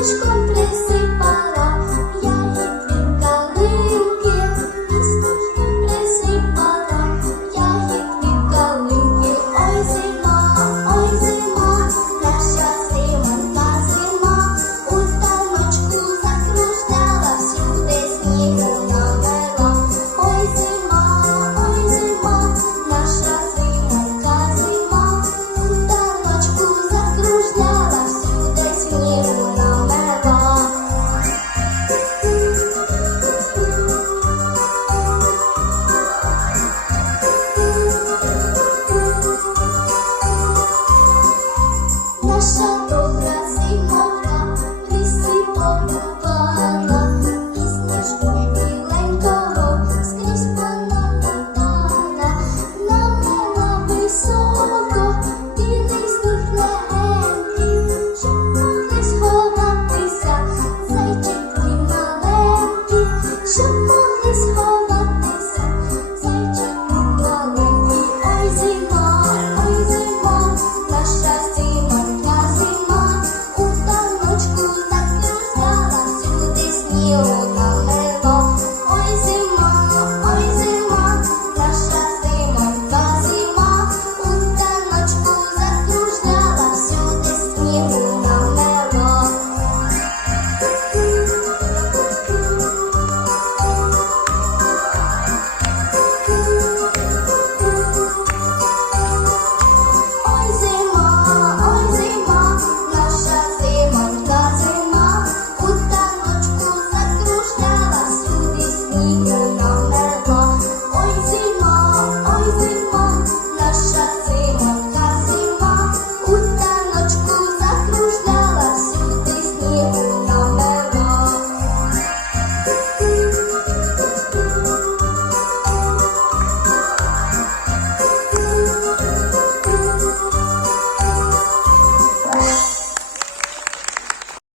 Deus.